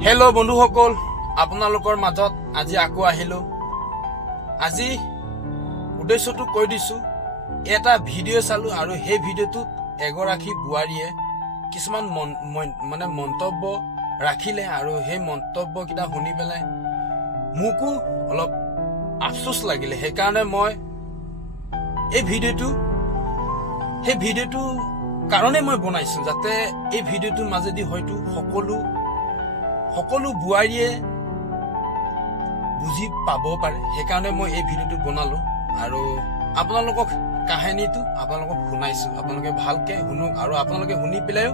hello बंधुসকল আপোনালোকৰ মাজত আজি আকৌ আহিলো আজি উদ্দেশ্যটো কৈ দিছো এটা ভিডিও চালু আৰু হে ভিডিওটো এগৰাকী বুৱাৰীয়ে কিছুমান মানে মন্তব্য ৰাখিলে আৰু হে মন্তব্য কিটা শুনি পেলাই মুকু অলপ আফসোস লাগিলে হে কাৰণে মই এই ভিডিওটো কাৰণে মই বনাইছো যাতে এই ভিডিওটোৰ মাজেদি হয়তো সকলো বুৱাৰীয়ে বুজি পাব পাৰে হে কাৰণে মই এই ভিডিওটো বনালো আৰু আপোনালোকক কাহিনীটো আপোনালোকক শুনাইছো আপোনালোকে ভালকে শুনক আৰু আপোনালোকে শুনি পেলাইও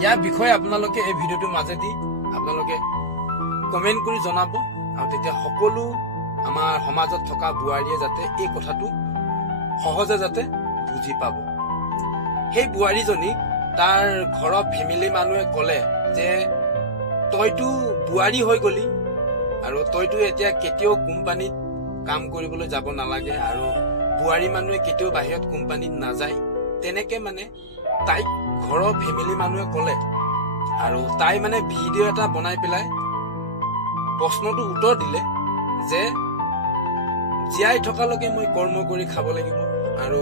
ইয়াৰ বিষয়ে আপোনালোকে এই ভিডিওটোৰ মাজেদি আপোনালোকে কমেন্ট কৰি জনাব আৰু তেতিয়া সকলো আমাৰ সমাজত থকা বুৱাৰীয়ে যাতে এই কথাটো সহজে যাতে বুজি পাব সেই বুৱাৰীজনী তাৰ ঘৰৰ ফেমিলি মানুহে ক'লে যে তইটো বুৱাৰী হৈ গলি আৰু তইটো এতিয়া কেতিয়াও কোম্পানীত কাম কৰিবলৈ যাব নালাগে আৰু বুৱাৰী মানুহে কেতিয়াও বাহিৰত কোম্পানীত নাযায় তেনেকে মানে তাই ঘৰৰ ফেমিলি মানুহে ক'লে আৰু তাই মানে ভিডিও এটা বনাই পেলাই প্ৰশ্নটো উত্তৰ দিলে যে জীয়াই থকালৈকে মই কৰ্ম কৰি খাব লাগিব আৰু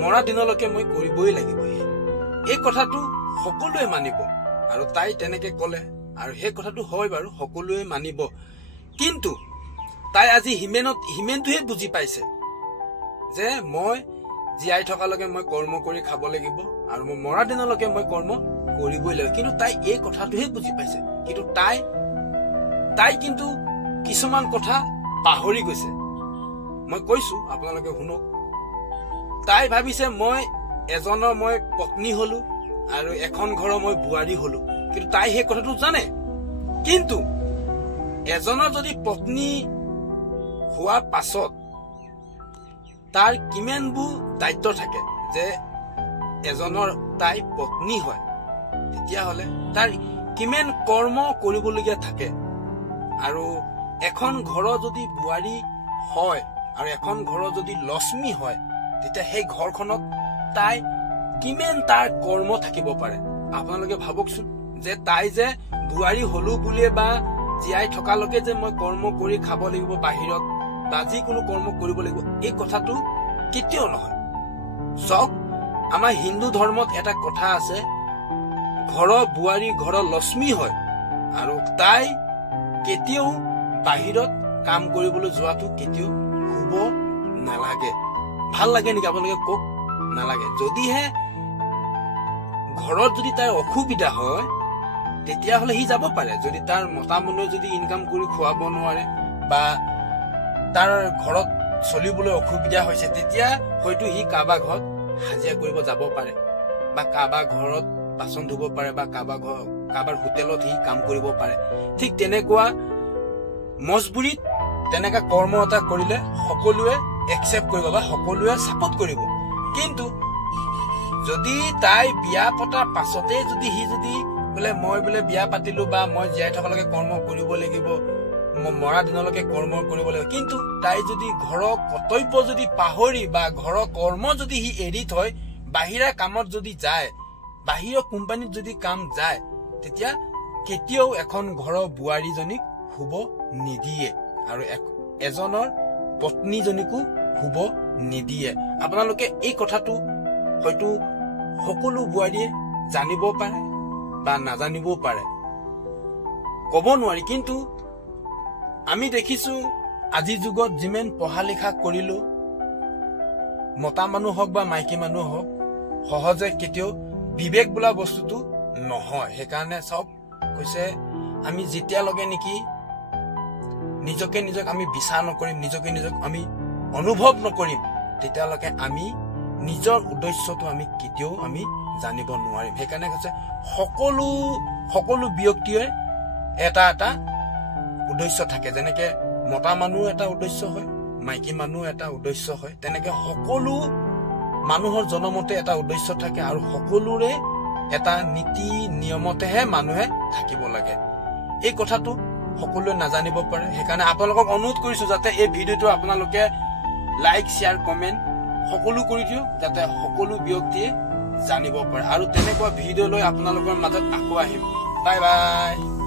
মৰা দিনলৈকে মই কৰিবই লাগিব এই কথাটো সকলোৱে মানিব আৰু তাই তেনেকে ক'লে আৰু সেই কথাটো হয় বাৰু সকলোৱে মানিব কিন্তু তাই আজি হিমেনটোহে বুজি পাইছে যে মই জীয়াই থকালৈকে মই কৰ্ম কৰি খাব লাগিব আৰু মই মৰা দিনলৈকে মই কৰ্ম কৰিবই লাগিব কিন্তু তাই এই কথাটোহে বুজি পাইছে কিন্তু তাই কিন্তু কিছুমান কথা পাহৰি গৈছে মই কৈছো আপোনালোকে শুনক তাই ভাবিছে মই এজনৰ মই পত্নী হলো আৰু এখন ঘৰৰ মই বুৱাৰী হলো কিন্তু তাই সেই কথাটো জানে কিন্তু এজনৰ যদি পত্নী হোৱাৰ পাছত তাৰ কিমানবোৰ দায়িত্ব থাকে যে এজনৰ তাই পত্নী হয় তেতিয়াহ'লে তাৰ কিমান কৰ্ম কৰিবলগীয়া থাকে আৰু এখন ঘৰৰ যদি বুৱাৰী হয় আৰু এখন ঘৰৰ যদি লক্ষ্মী হয় তেতিয়া সেই ঘৰখনত তাই কিমান তাৰ কৰ্ম থাকিব পাৰে আপোনালোকে ভাবকচোন যে তাই যে বুৱাৰী হলো বুলিয়ে বা জীয়াই থকালৈকে যে মই কৰ্ম কৰি খাব লাগিব বাহিৰত বা যিকোনো কৰ্ম কৰিব লাগিব এই কথাটো কেতিয়াও নহয় চক আমাৰ হিন্দু ধৰ্মত এটা কথা আছে ঘৰৰ বুৱাৰী ঘৰৰ লক্ষ্মী হয় আৰু তাই কেতিয়াও বাহিৰত কাম কৰিবলৈ যোৱাটো কেতিয়াও শুব নালাগে ভাল লাগে নেকি আপোনালোকে কওক নালাগে যদিহে ঘৰত যদি তাই অসুবিধা হয় তেতিয়াহ'লে সি যাব পাৰে যদি তাৰ মতা মানুহে যদি ইনকাম কৰি খুৱাব নোৱাৰে বা তাৰ ঘৰত চলিবলৈ অসুবিধা হৈছে তেতিয়া হয়তো সি কাৰোবাৰ ঘৰত হাজিৰা কৰিব যাব পাৰে বা কাৰোবাৰ ঘৰত বাচন ধুব পাৰে বা কাৰোবাৰ হোটেলত সি কাম কৰিব পাৰে ঠিক তেনেকুৱা মজবুৰিত তেনেকা কৰ্ম এটা কৰিলে সকলোৱে একচেপ্ট কৰিব বা সকলোৱে সাপোৰ্ট কৰিব কিন্তু যদি তাই বিয়া পতাৰ পাছতে যদি সি যদি বোলে মই বোলে বিয়া পাতিলো বা মই জীয়াই থকালৈকে কৰ্ম কৰিব লাগিব মৰা দিনলৈকে কৰ্ম কৰিব লাগিব কিন্তু তাই যদি ঘৰৰ কৰ্তব্য যদি পাহৰি বা ঘৰৰ কৰ্ম যদি সি এৰি থয় বাহিৰা কামত যদি যায় বাহিৰৰ কোম্পানীত যদি কাম যায় তেতিয়া কেতিয়াও এখন ঘৰৰ বুৱাৰীজনীক শুব নিদিয়ে আৰু এজনৰ পত্নীজনীকো শুব নিদিয়ে আপোনালোকে এই কথাটো হয়তো সকলো বুৱাৰীয়ে জানিব পাৰে বা নাজানিবও পাৰে ক'ব নোৱাৰি কিন্তু আমি দেখিছো আজিৰ যুগত যিমান পঢ়া লিখা কৰিলো মতা মানুহ হওক বা মাইকী মানুহ হওক সহজে কেতিয়াও বিবেক বোলা বস্তুটো নহয় সেইকাৰণে চব কৈছে আমি যেতিয়ালৈকে নেকি নিজক আমি বিচাৰ নকৰিম নিজক আমি অনুভৱ নকৰিম তেতিয়ালৈকে আমি নিজৰ উদ্দেশ্যটো আমি কেতিয়াও আমি জানিব নোৱাৰিম সেইকাৰণে কৈছে সকলো ব্যক্তিয়ে এটা উদ্দেশ্য থাকে যেনেকে মতা মানুহ এটা উদ্দেশ্য হয় মাইকী মানুহ এটা উদ্দেশ্য হয় তেনেকে সকলো মানুহৰ জনমতে এটা উদ্দেশ্য থাকে আৰু সকলোৰে এটা নীতি নিয়মতেহে মানুহে থাকিব লাগে এই কথাটো সকলোৱে নাজানিব পাৰে সেইকাৰণে আপোনালোকক অনুৰোধ কৰিছো যাতে এই ভিডিওটো আপোনালোকে লাইক শ্বেয়াৰ কমেন্ট সকলো কৰি দিও যাতে সকলো ব্যক্তিয়ে জানিব পাৰে আৰু তেনেকুৱা ভিডিও লৈ আপোনালোকৰ মাজত আকৌ আহিম বাই বাই